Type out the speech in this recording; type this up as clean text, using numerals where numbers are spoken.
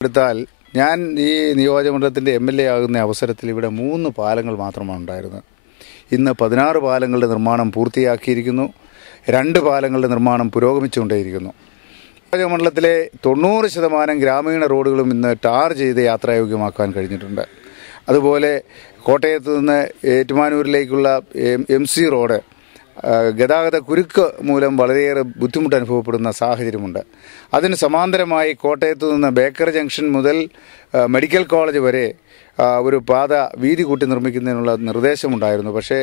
എടുത്താൽ ഞാൻ ഈ നിയോജകമണ്ഡലത്തിൻ്റെ MLA ആകുന്ന അവസരത്തിൽ ഇവിടെ 3 പാലങ്ങൾ മാത്രമാണ് ഉണ്ടായിരുന്നത്. ഇന്ന് 16 പാലങ്ങളുടെ നിർമ്മാണം പൂർത്തിയാക്കിയിരിക്കുന്നു. 2 പാലങ്ങളുടെ നിർമ്മാണം പുരോഗമിച്ചുകൊണ്ടേയിരിക്കുന്നു. നിയോജകമണ്ഡലത്തിലെ 90% ഗ്രാമീണ റോഡുകളും ഇന്ന് ടാർ ചെയ്ത് യാത്രായോഗ്യമാക്കാൻ കഴിഞ്ഞിട്ടുണ്ട്. അതുപോലെ കോട്ടയത്ത് നിന്ന് ഏറ്റുമാനൂരിലേക്കുള്ള MC റോഡ് ഗതാഗത കുരുക്ക് മൂലം വളരെയേറെ ബുദ്ധിമുട്ട് അനുഭവപ്പെടുന്ന സാഹചര്യമുണ്ട്. അതിന് സമാന്തരമായി കോട്ടയത്ത് നിന്ന് ബേക്കർ ജംഗ്ഷൻ മുതൽ മെഡിക്കൽ കോളേജ് വരെ ഒരു പാത വീതി കൂട്ടി നിർമ്മിക്കുന്നതിനുള്ള നിർദ്ദേശമുണ്ടായിരുന്നു. പക്ഷേ